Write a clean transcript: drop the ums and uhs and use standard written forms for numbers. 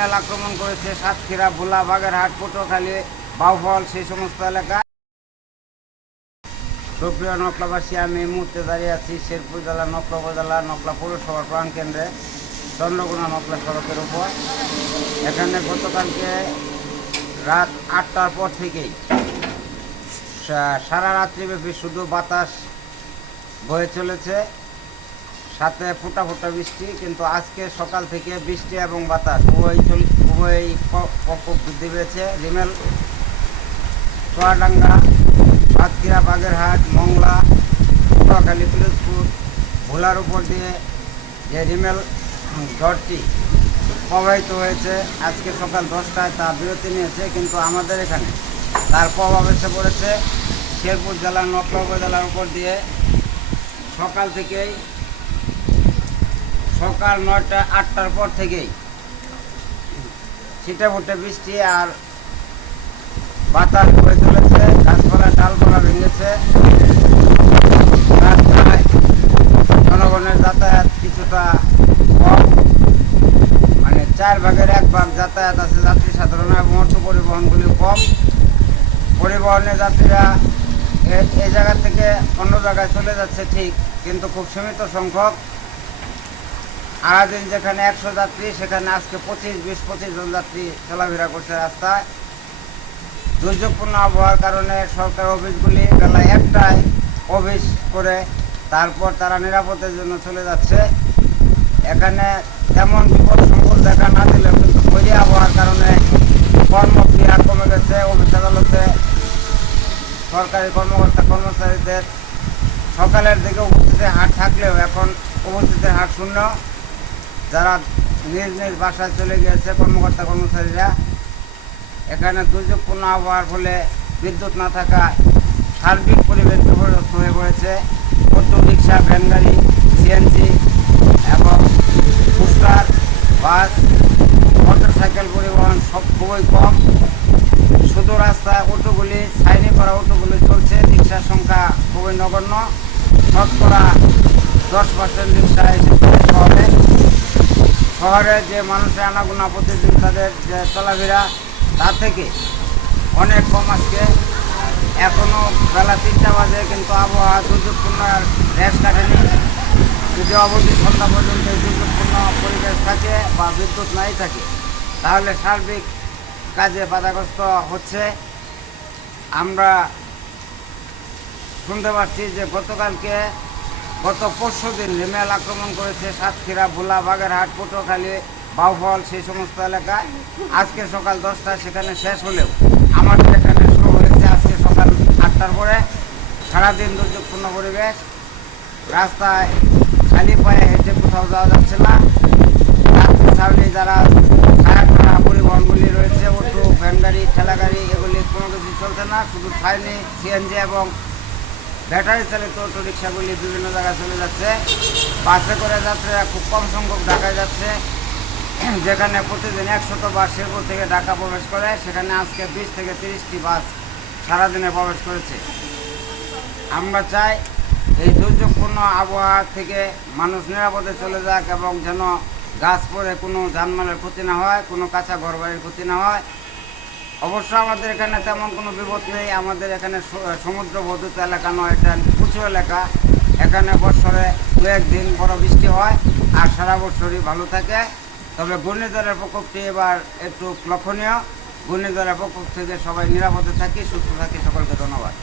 রিমেল আক্রমণ করেছে সাতক্ষীরা, ভোলা, বাগেরহাট, পটুয়াখালী, বাউফল, সেই সমস্ত এলাকায়। সুপ্রিয় নকলাবাসী, আমি এই মুহূর্তে দাঁড়িয়ে আছি শেরপুর জেলা নকলা উপজেলা নকলা পৌরসভার প্রাণকেন্দ্রে চন্দ্রকোনা নকলা সড়কের উপর। এখানে গতকালকে রাত 8টার পর থেকেই সারা রাত্রিব্যাপী শুধু বাতাস বয়ে চলেছে, সাথে ফোঁটা ফোঁটা বৃষ্টি। কিন্তু আজকে সকাল থেকে বৃষ্টি এবং বাতাস উভয়ই প্রকোপ বৃদ্ধি পেয়েছে। রিমেল চুয়াডাঙ্গা, সাতক্ষীরা, বাগেরহাট, মংলা, পটুয়াখালী, পিরোজপুর, ভোলার উপর দিয়ে যে রিমেল ঝড়টি প্রবাহিত হয়েছে আজকে সকাল 10টায় তা বিরতি নিয়েছে। কিন্তু আমাদের এখানে তার প্রভাব এসে পড়েছে শেরপুর জেলার নকলা উপজেলার উপর দিয়ে। সকাল 9টা 8টার পর থেকেই ছিটে ফুটে বৃষ্টি আর বাতাস বয়ে চলেছে। গাছপালা ডালপালা ভেঙেছে। রাস্তায় জনগণের যাতায়াত কিছুটা কম, মানে 1/4 ভাগ যাতায়াত আছে যাত্রী সাধারণ এবং অটো পরিবহনগুলি কম। পরিবহনে যাত্রীরা এই জায়গা থেকে অন্য জায়গায় চলে যাচ্ছে ঠিক, কিন্তু খুব সীমিত সংখ্যক। সারাদিন যেখানে 100 যাত্রী সেখানে আজকে 20-25 জন যাত্রী চলাফেরা করছে রাস্তায়। দুর্যোগপূর্ণ আবহাওয়ার কারণে সরকার অফিসগুলি বেলা 1টায় অফিস করে তারপর তারা নিরাপত্তার জন্য চলে যাচ্ছে। এখানে তেমন বিপদ সংকট দেখা না দিলেও কিন্তু বৈরী আবহাওয়ার কারণে কর্মক্রিয়া কমে গেছে। অফিস আদালতে সরকারি কর্মকর্তা কর্মচারীদের সকালের দিকে উপস্থিতির হার থাকলেও এখন উপস্থিতির হার শূন্য। যারা নিজ নিজ বাসায় চলে গিয়েছে কর্মকর্তা কর্মচারীরা। এখানে দুর্যোগপূর্ণ আবহাওয়ার ফলে বিদ্যুৎ না থাকায় সার্বিক পরিবেশ বিপর্যস্ত হয়ে পড়েছে। অটো রিক্সা, ভ্যান গাড়ি, সিএনজি এবং স্কুটার, বাস, মোটরসাইকেল পরিবহন সব খুবই কম। শুধু রাস্তায় অটোগুলি, সাইনি করা অটোগুলি চলছে। রিক্সার সংখ্যা খুবই নগণ্য। শতকরা 10% রিক্সা এসেছে শহরে যে মানুষের আনাগোনা প্রতিদিন তাদের যে চলাফেরা তা থেকে অনেক কম আজকে। এখনও বেলা 3টা বাজে, কিন্তু আবহাওয়া দুর্যোগপূর্ণ রেশ কাটেনি। যদি অবধি সন্ধ্যা পর্যন্ত দুর্যোগপূর্ণ পরিবেশ থাকে বা বিদ্যুৎ নাই থাকে তাহলে সার্বিক কাজে বাধাগ্রস্ত হচ্ছে। আমরা শুনতে পাচ্ছি যে গত পরশু দিন রিমেল আক্রমণ করেছে সাতক্ষীরা, ভোলা, বাগেরহাট, পটুয়াখালী, বাউফল, সেই সমস্ত এলাকায়। আজকে সকাল 10টায় সেখানে শেষ হলেও আমাদের এখানে শুরু হয়েছে আজকে সকাল 8টার পরে। সারাদিন দুর্যোগপূর্ণ পরিবেশ। রাস্তায় খালি পায়ে হেঁটে কোথাও যাওয়া যাচ্ছে না। যাত্রী ছাউনি যারা ছায়া করা পরিবহনগুলি রয়েছে, অটো, ভ্যান গাড়ি, ঠেলা গাড়ি, এগুলি কোনো কিছু চলছে না। শুধু ছাউনি, সিএনজি এবং ব্যাটারি চালিত অটো রিক্সাগুলি বিভিন্ন জায়গায় চলে যাচ্ছে। বাসে করে যাত্রীরা খুব কম সংখ্যক ঢাকায় যাচ্ছে। যেখানে প্রতিদিন 100 বাস শেরপুর থেকে ঢাকা প্রবেশ করে, সেখানে আজকে 20 থেকে 30টি বাস সারাদিনে প্রবেশ করেছে। আমরা চাই এই দুর্যোগপূর্ণ আবহাওয়া থেকে মানুষ নিরাপদে চলে যাক এবং যেন গাছ পড়ে কোনো যানমালের ক্ষতি না হয়, কোনো কাঁচা ঘরবাড়ির ক্ষতি না হয়। অবশ্য আমাদের এখানে তেমন কোনো বিপদ নেই। আমাদের এখানে সমুদ্র বর্ধিত এলাকা নয়, এটা উঁচু এলাকা। এখানে বছরে 2-1 দিন বড় বৃষ্টি হয় আর সারা বছরই ভালো থাকে। তবে ঘূর্ণিঝড়ের প্রকোপটি এবার একটু লক্ষণীয়। ঘূর্ণিঝড়ের প্রকোপ থেকে সবাই নিরাপদে থাকি, সুস্থ থাকি। সকলকে ধন্যবাদ।